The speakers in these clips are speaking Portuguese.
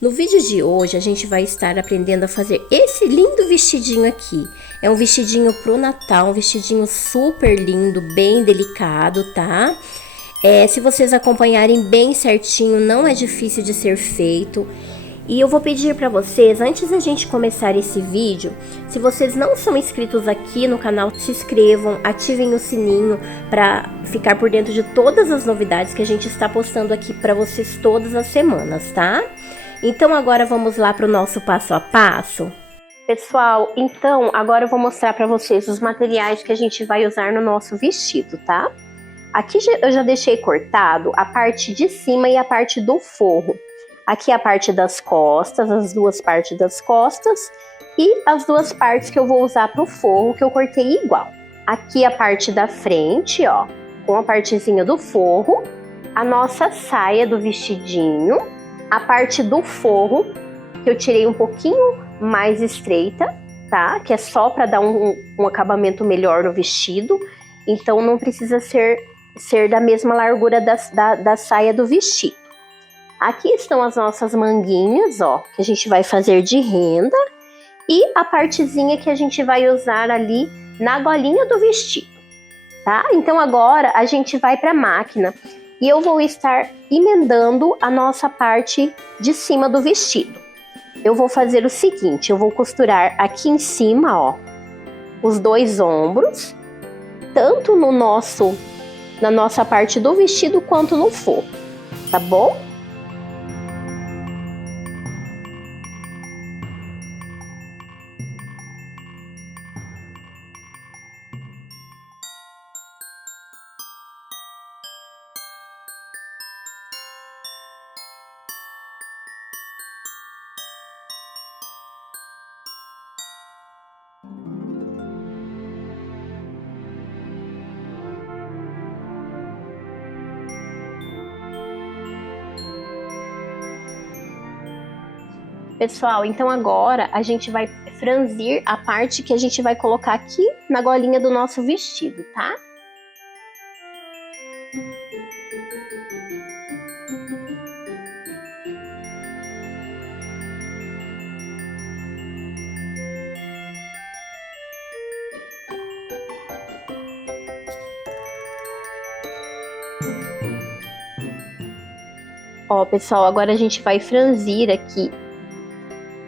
No vídeo de hoje a gente vai estar aprendendo a fazer esse lindo vestidinho aqui. É um vestidinho pro Natal, um vestidinho super lindo, bem delicado, tá? Se vocês acompanharem bem certinho, não é difícil de ser feito. E eu vou pedir para vocês, antes da gente começar esse vídeo, se vocês não são inscritos aqui no canal, se inscrevam, ativem o sininho para ficar por dentro de todas as novidades que a gente está postando aqui para vocês todas as semanas, tá? Então agora vamos lá para o nosso passo a passo. Pessoal, então agora eu vou mostrar para vocês os materiais que a gente vai usar no nosso vestido, tá? Aqui eu já deixei cortado a parte de cima e a parte do forro. Aqui a parte das costas, as duas partes das costas e as duas partes que eu vou usar para o forro, que eu cortei igual. Aqui a parte da frente, ó, com a partezinha do forro, a nossa saia do vestidinho, a parte do forro, que eu tirei um pouquinho mais estreita, tá? Que é só para dar um acabamento melhor no vestido, então não precisa ser da mesma largura da saia do vestido. Aqui estão as nossas manguinhas, ó, que a gente vai fazer de renda, e a partezinha que a gente vai usar ali na golinha do vestido, tá? Então agora a gente vai para a máquina e eu vou estar emendando a nossa parte de cima do vestido. Eu vou fazer o seguinte, eu vou costurar aqui em cima, ó, os dois ombros, tanto na nossa parte do vestido quanto no forro, tá bom? Pessoal, então agora a gente vai franzir a parte que a gente vai colocar aqui na golinha do nosso vestido, tá? Ó, pessoal, agora a gente vai franzir aqui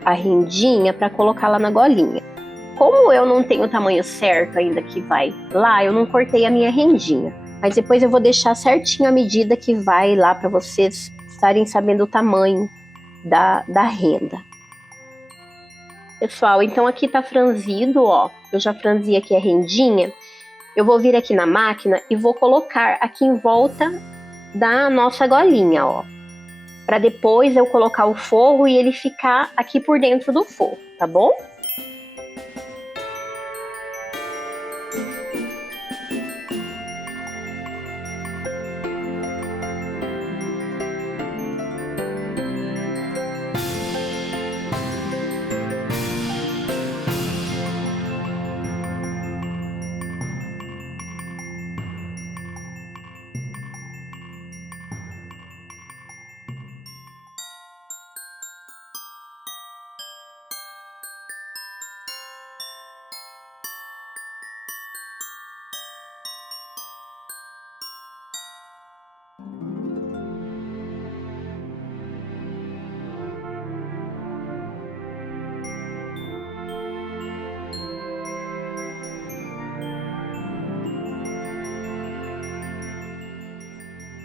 a rendinha para colocar lá na golinha. Como eu não tenho o tamanho certo ainda que vai lá, eu não cortei a minha rendinha. Mas depois eu vou deixar certinho a medida que vai lá para vocês estarem sabendo o tamanho da renda. Pessoal, então aqui tá franzido, ó. Eu já franzi aqui a rendinha. Eu vou vir aqui na máquina e vou colocar aqui em volta da nossa golinha, ó. Para depois eu colocar o forro e ele ficar aqui por dentro do forro, tá bom?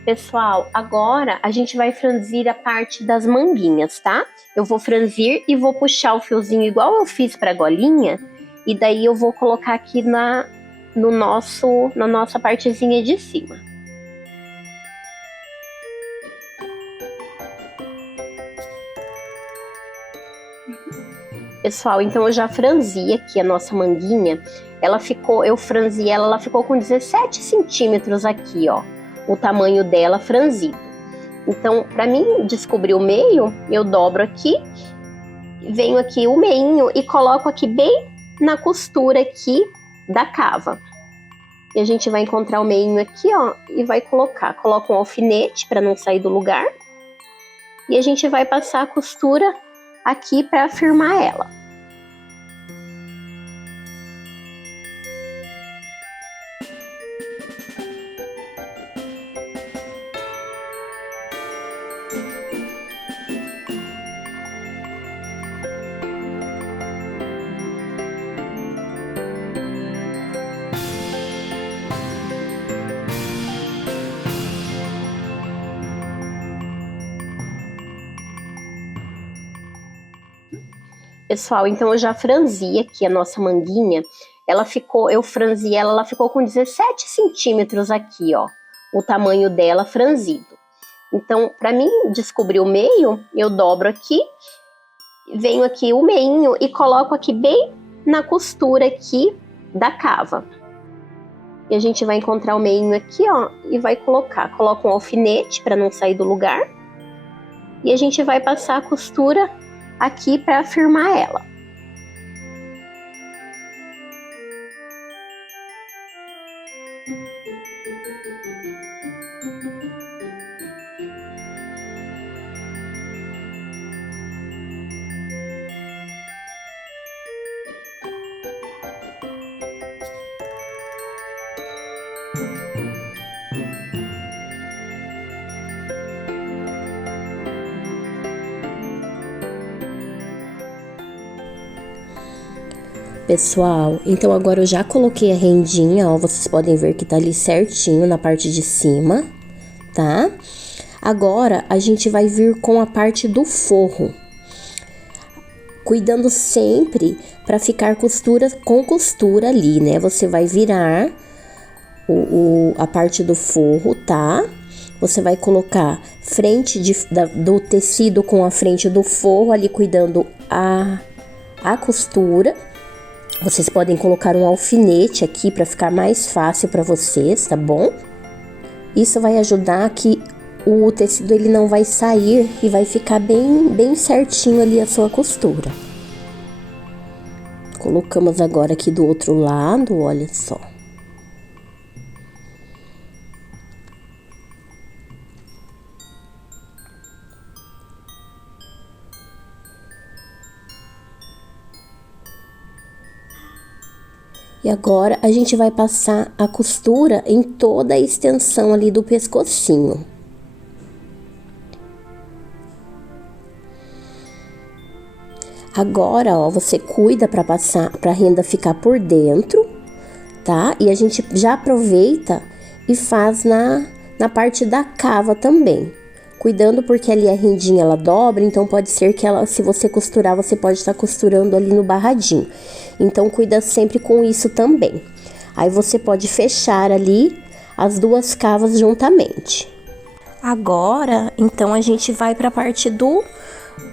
Pessoal, agora a gente vai franzir a parte das manguinhas, tá? Eu vou franzir e vou puxar o fiozinho igual eu fiz para a golinha, e daí eu vou colocar aqui na nossa partezinha de cima. Pessoal, então eu já franzi aqui a nossa manguinha. Eu franzi ela ficou com 17 centímetros aqui, ó. O tamanho dela franzido. Então, para mim descobrir o meio, eu dobro aqui, venho aqui o meinho e coloco aqui bem na costura aqui da cava. E a gente vai encontrar o meinho aqui, ó, e vai colocar. Coloca um alfinete para não sair do lugar. E a gente vai passar a costura aqui para firmar ela. Pessoal, então eu já franzi aqui a nossa manguinha. Eu franzi ela ficou com 17 centímetros aqui, ó. O tamanho dela franzido. Então, para mim descobrir o meio, eu dobro aqui, venho aqui o meinho e coloco aqui bem na costura aqui da cava. E a gente vai encontrar o meinho aqui, ó, e vai colocar. Coloca um alfinete para não sair do lugar. E a gente vai passar a costura aqui para firmar ela. Pessoal, então agora eu já coloquei a rendinha, ó, vocês podem ver que tá ali certinho na parte de cima, tá? Agora a gente vai vir com a parte do forro, cuidando sempre para ficar costura com costura ali, né? Você vai virar a parte do forro, tá? Você vai colocar frente do tecido com a frente do forro ali, cuidando a costura. Vocês podem colocar um alfinete aqui para ficar mais fácil para vocês, tá bom? Isso vai ajudar que o tecido ele não vai sair e vai ficar bem certinho ali a sua costura. Colocamos agora aqui do outro lado, olha só. E agora a gente vai passar a costura em toda a extensão ali do pescocinho. Agora, ó, você cuida para passar, para a renda ficar por dentro, tá? E a gente já aproveita e faz na parte da cava também. Cuidando porque ali a rendinha ela dobra, então pode ser que ela, se você costurar, você pode estar costurando ali no barradinho. Então cuida sempre com isso também. Aí você pode fechar ali as duas cavas juntamente. Agora, então a gente vai para a parte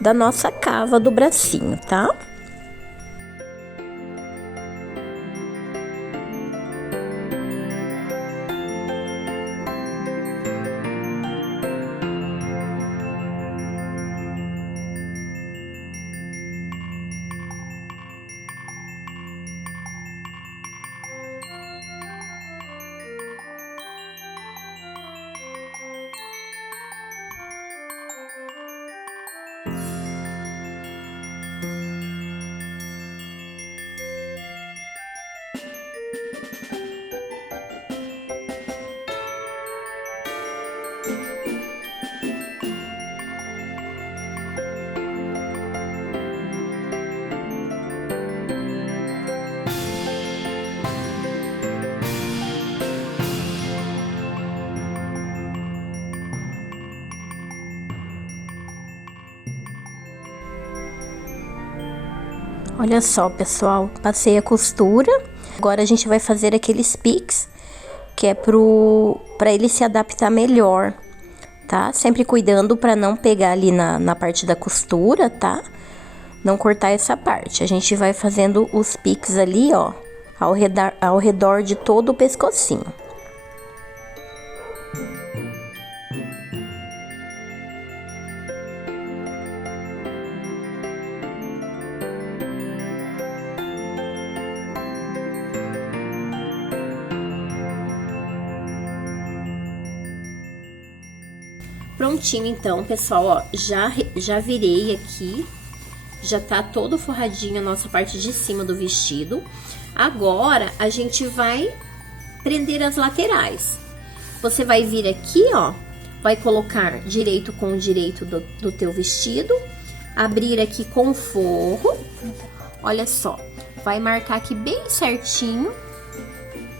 da nossa cava do bracinho, tá? Olha só, pessoal, passei a costura. Agora a gente vai fazer aqueles piques, que é para ele se adaptar melhor, tá? Sempre cuidando para não pegar ali na parte da costura, tá? Não cortar essa parte. A gente vai fazendo os piques ali, ó, ao redor de todo o pescocinho. prontinho então, pessoal, ó, já virei aqui, já tá todo forradinho a nossa parte de cima do vestido. Agora, a gente vai prender as laterais. Você vai vir aqui, ó, vai colocar direito com direito do teu vestido, abrir aqui com o forro, olha só, vai marcar aqui bem certinho,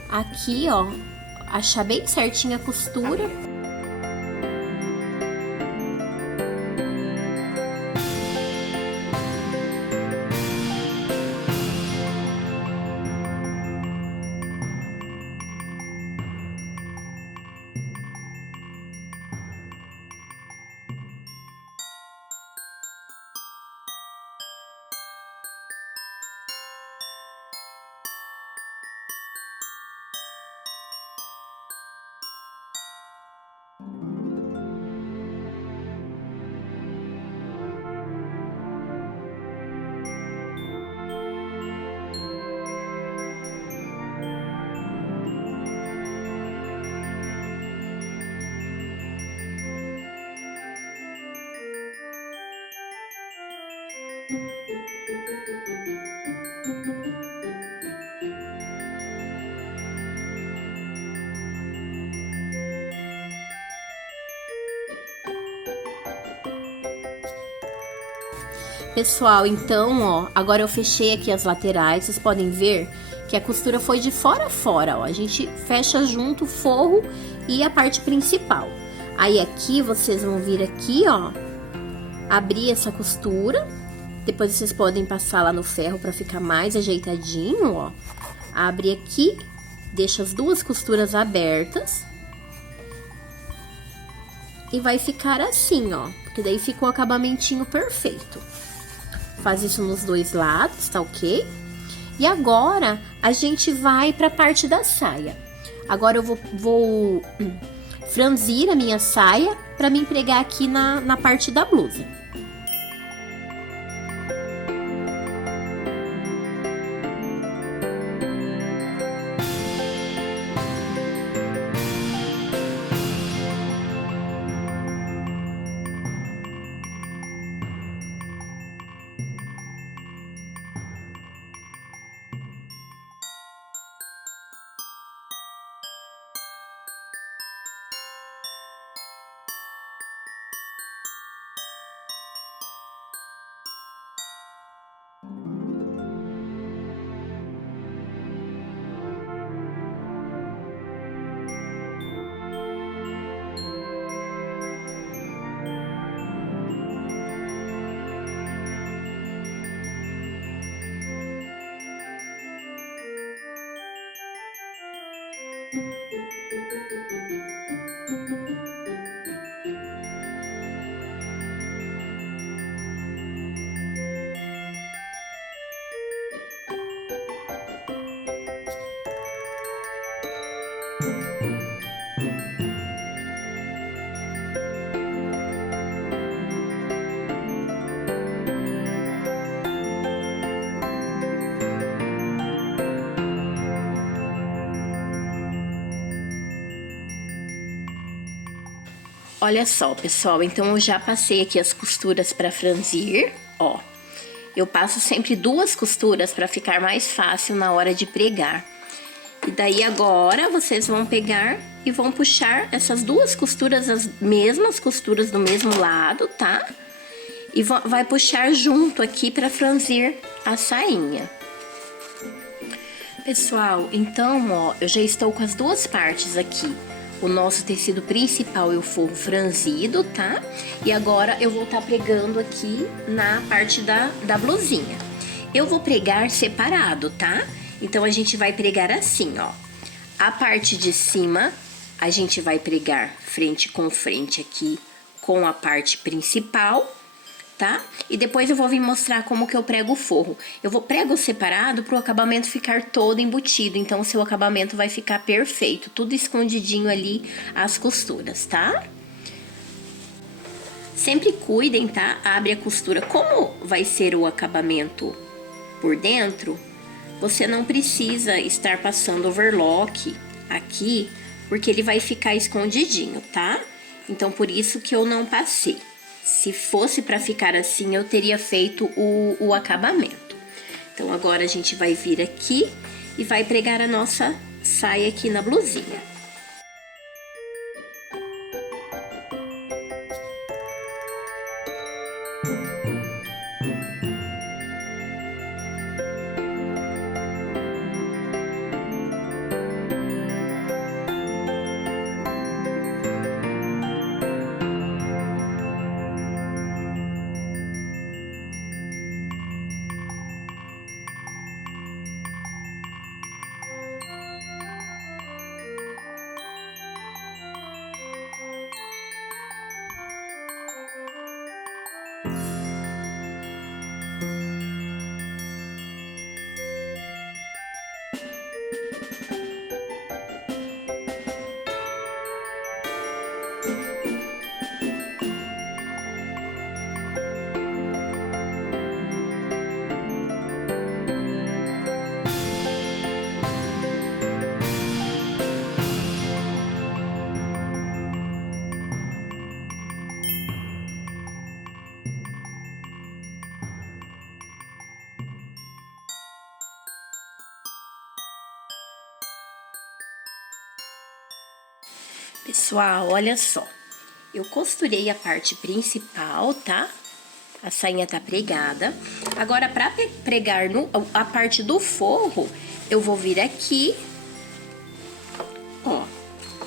aqui, ó, achar bem certinho a costura. Pessoal, então, ó, agora eu fechei aqui as laterais, vocês podem ver que a costura foi de fora a fora, ó. A gente fecha junto o forro e a parte principal. Aí aqui, vocês vão vir aqui, ó, abrir essa costura. Depois vocês podem passar lá no ferro pra ficar mais ajeitadinho, ó. Abre aqui, deixa as duas costuras abertas. E vai ficar assim, ó, porque daí fica o acabamentinho perfeito. Faz isso nos dois lados, tá ok? E agora, a gente vai pra parte da saia. Agora eu vou franzir a minha saia pra me pregar aqui na parte da blusa. Olha só, pessoal, então eu já passei aqui as costuras para franzir, ó. Eu passo sempre duas costuras para ficar mais fácil na hora de pregar. E daí agora vocês vão pegar e vão puxar essas duas costuras, as mesmas costuras do mesmo lado, tá? E vai puxar junto aqui para franzir a sainha. Pessoal, então, ó, eu já estou com as duas partes aqui. O nosso tecido principal e o forro franzido, tá? E agora eu vou estar pregando aqui na parte da blusinha. Eu vou pregar separado, tá? Então, a gente vai pregar assim, ó. A parte de cima, a gente vai pregar frente com frente aqui com a parte principal, tá? E depois eu vou vir mostrar como que eu prego o forro. Eu vou prego separado para o acabamento ficar todo embutido, então o seu acabamento vai ficar perfeito, tudo escondidinho ali as costuras, tá? Sempre cuidem, tá? Abre a costura. Como vai ser o acabamento por dentro, você não precisa estar passando overlock aqui, porque ele vai ficar escondidinho, tá? Então, por isso que eu não passei. Se fosse para ficar assim, eu teria feito o acabamento. Então, agora a gente vai vir aqui e vai pregar a nossa saia aqui na blusinha. Pessoal, olha só. Eu costurei a parte principal, tá? A sainha tá pregada. Agora, pra pregar a parte do forro, eu vou vir aqui. Ó,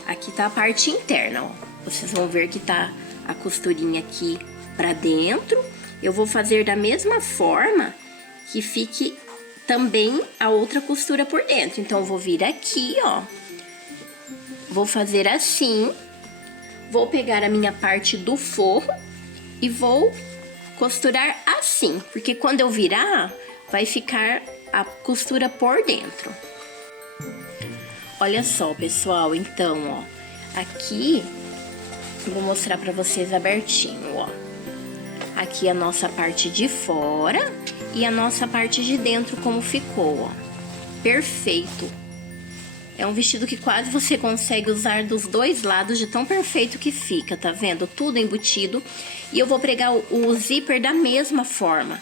aqui tá a parte interna, ó. Vocês vão ver que tá a costurinha aqui pra dentro. Eu vou fazer da mesma forma que fique também a outra costura por dentro. Então, eu vou vir aqui, ó. Vou fazer assim, vou pegar a minha parte do forro e vou costurar assim, porque quando eu virar, vai ficar a costura por dentro. Olha só, pessoal, então, ó, aqui, vou mostrar pra vocês abertinho, ó. Aqui a nossa parte de fora e a nossa parte de dentro como ficou, ó. Perfeito. É um vestido que quase você consegue usar dos dois lados de tão perfeito que fica, tá vendo? Tudo embutido. E eu vou pregar o zíper da mesma forma,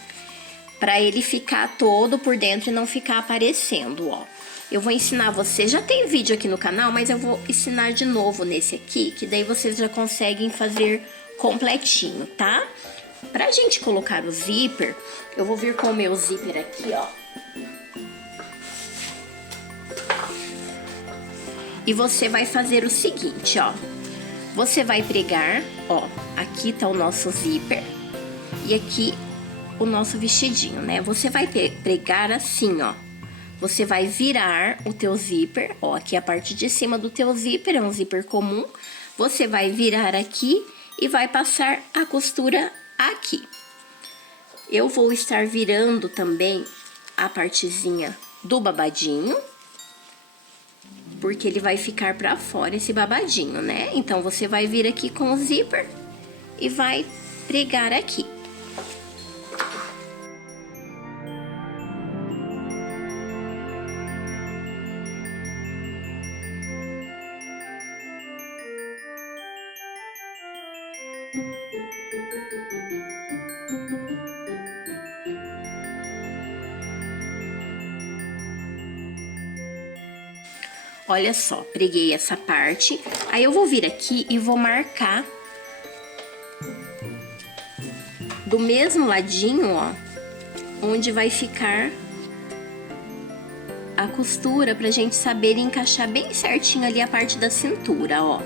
pra ele ficar todo por dentro e não ficar aparecendo, ó. Eu vou ensinar vocês, já tem vídeo aqui no canal, mas eu vou ensinar de novo nesse aqui, que daí vocês já conseguem fazer completinho, tá? Pra gente colocar o zíper, eu vou vir com o meu zíper aqui, ó. E você vai fazer o seguinte, ó. Você vai pregar, ó, aqui tá o nosso zíper e aqui o nosso vestidinho, né? Você vai pregar assim, ó. Você vai virar o teu zíper, ó, aqui a parte de cima do teu zíper, é um zíper comum. Você vai virar aqui e vai passar a costura aqui. Eu vou estar virando também a partezinha do babadinho, porque ele vai ficar pra fora esse babadinho, né? Então, você vai vir aqui com o zíper e vai pregar aqui. Olha só, preguei essa parte, aí eu vou vir aqui e vou marcar do mesmo ladinho, ó, onde vai ficar a costura, pra gente saber encaixar bem certinho ali a parte da cintura, ó.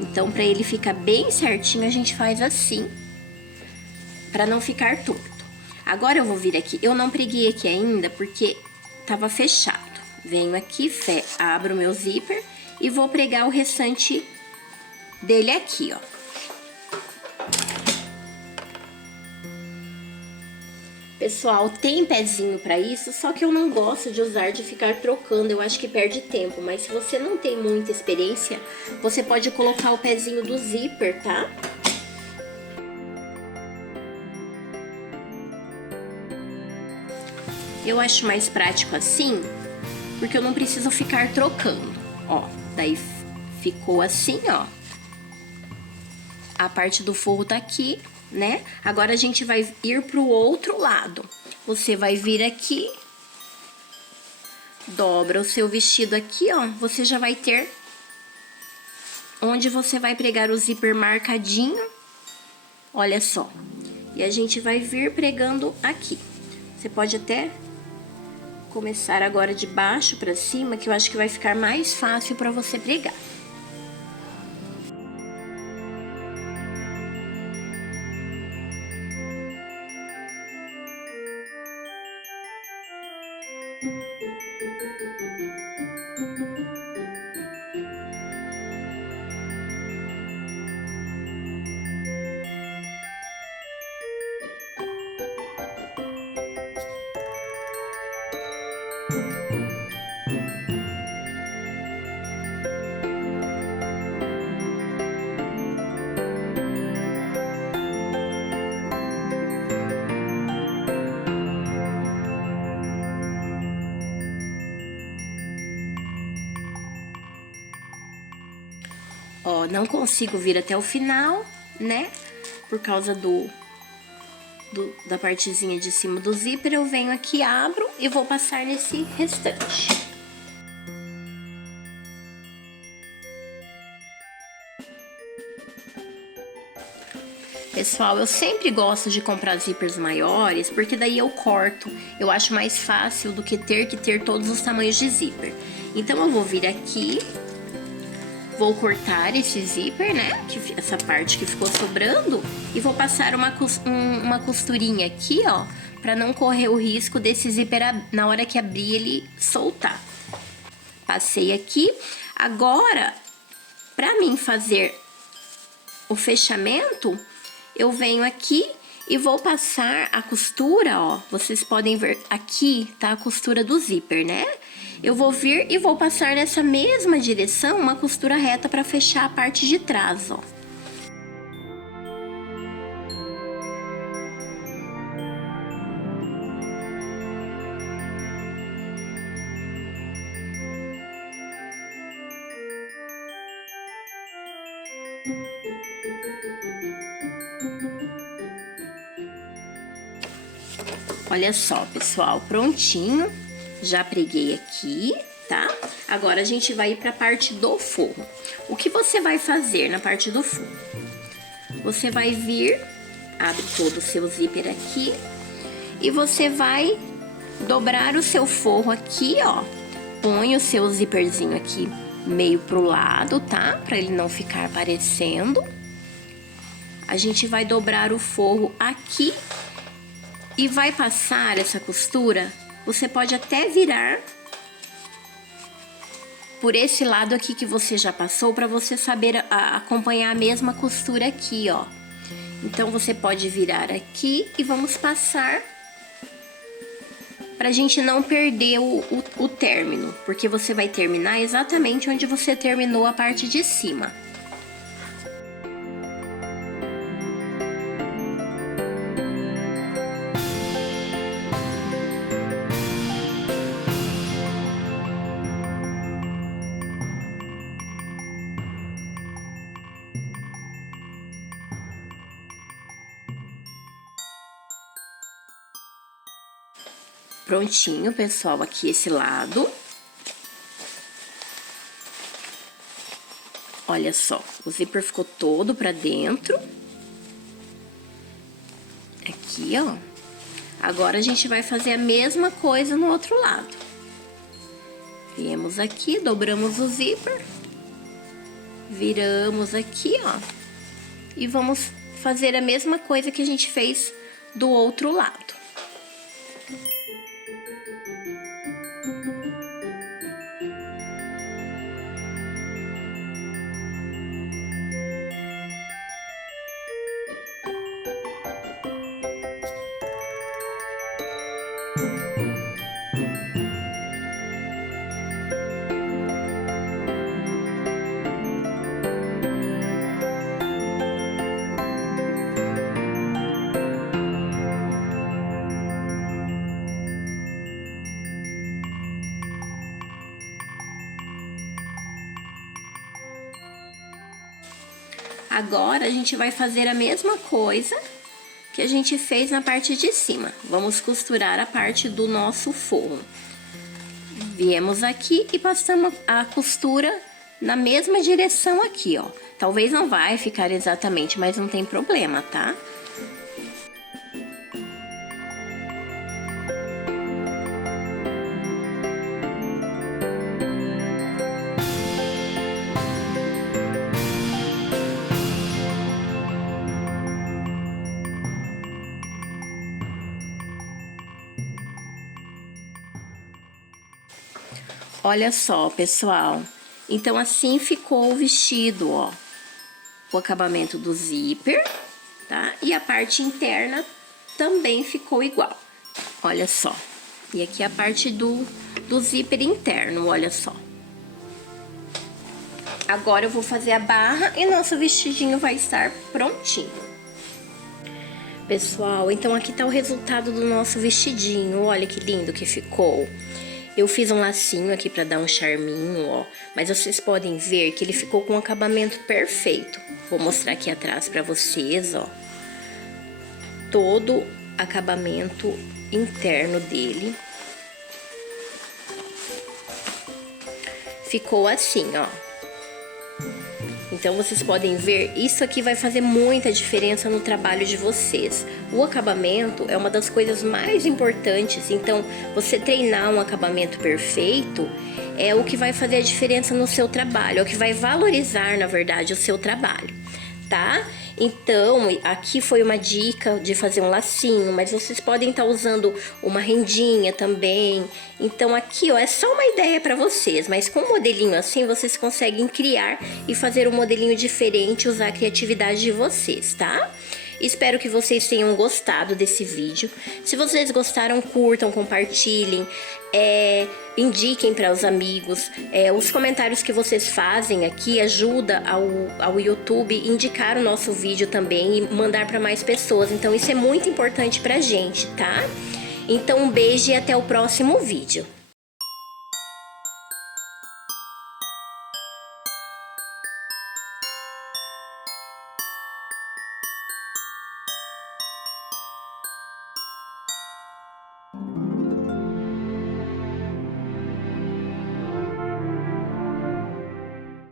Então, pra ele ficar bem certinho, a gente faz assim, pra não ficar torto. Agora eu vou vir aqui, eu não preguei aqui ainda porque tava fechado. Venho aqui, abro o meu zíper e vou pregar o restante dele aqui, ó. Pessoal, tem pezinho pra isso, só que eu não gosto de usar, de ficar trocando, eu acho que perde tempo. Mas se você não tem muita experiência, você pode colocar o pezinho do zíper, tá? Eu acho mais prático assim, porque eu não preciso ficar trocando, ó. Daí ficou assim, ó. a parte do forro tá aqui, né? Agora a gente vai ir pro outro lado. Você vai vir aqui, dobra o seu vestido aqui, ó. Você já vai ter onde você vai pregar o zíper marcadinho. Olha só. E a gente vai vir pregando aqui. Você pode até começar agora de baixo pra cima, que eu acho que vai ficar mais fácil pra você pregar. Ó, não consigo vir até o final, né? Por causa da partezinha de cima do zíper, eu venho aqui, abro e vou passar nesse restante. Pessoal, eu sempre gosto de comprar zíperes maiores, porque daí eu corto. Eu acho mais fácil do que ter todos os tamanhos de zíper. Então, eu vou vir aqui, vou cortar esse zíper, né? Essa parte que ficou sobrando. E vou passar uma costurinha aqui, ó, pra não correr o risco desse zíper, na hora que abrir, ele soltar. Passei aqui. Agora, pra mim fazer o fechamento, eu venho aqui e vou passar a costura, ó. Vocês podem ver aqui, tá a costura do zíper, né? Eu vou vir e vou passar nessa mesma direção uma costura reta para fechar a parte de trás, ó. Olha só, pessoal, prontinho. Já preguei aqui, tá? Agora a gente vai ir pra parte do forro. O que você vai fazer na parte do forro? Você vai vir, abre todo o seu zíper aqui e você vai dobrar o seu forro aqui, ó. Põe o seu zíperzinho aqui meio pro lado, tá? Pra ele não ficar aparecendo. A gente vai dobrar o forro aqui e vai passar essa costura. Você pode até virar por esse lado aqui que você já passou, para você saber acompanhar a mesma costura aqui, ó. Então, você pode virar aqui e vamos passar pra gente não perder o término, porque você vai terminar exatamente onde você terminou a parte de cima. Prontinho, pessoal, aqui esse lado. Olha só, o zíper ficou todo pra dentro. Aqui, ó. Agora a gente vai fazer a mesma coisa no outro lado. Viemos aqui, dobramos o zíper. Viramos aqui, ó. E vamos fazer a mesma coisa que a gente fez do outro lado. Agora, a gente vai fazer a mesma coisa que a gente fez na parte de cima. Vamos costurar a parte do nosso forro. Viemos aqui e passamos a costura na mesma direção aqui, ó. Talvez não vai ficar exatamente, mas não tem problema, tá? Olha só, pessoal. Então, assim ficou o vestido, ó. O acabamento do zíper, tá? E a parte interna também ficou igual. Olha só. E aqui a parte do zíper interno, olha só. Agora eu vou fazer a barra e nosso vestidinho vai estar prontinho. Pessoal, então aqui tá o resultado do nosso vestidinho. Olha que lindo que ficou. Eu fiz um lacinho aqui pra dar um charminho, ó. Mas vocês podem ver que ele ficou com um acabamento perfeito. Vou mostrar aqui atrás pra vocês, ó. Todo acabamento interno dele. Ficou assim, ó. Então, vocês podem ver, isso aqui vai fazer muita diferença no trabalho de vocês. O acabamento é uma das coisas mais importantes, então, você treinar um acabamento perfeito é o que vai fazer a diferença no seu trabalho, é o que vai valorizar, na verdade, o seu trabalho, tá? Então, aqui foi uma dica de fazer um lacinho, mas vocês podem estar usando uma rendinha também. Então, aqui, ó, é só uma ideia para vocês, mas com um modelinho assim, vocês conseguem criar e fazer um modelinho diferente, usar a criatividade de vocês, tá? Espero que vocês tenham gostado desse vídeo. Se vocês gostaram, curtam, compartilhem, indiquem para os amigos. Os comentários que vocês fazem aqui ajuda ao YouTube indicar o nosso vídeo também e mandar para mais pessoas. Então isso é muito importante pra gente, tá? Então um beijo e até o próximo vídeo.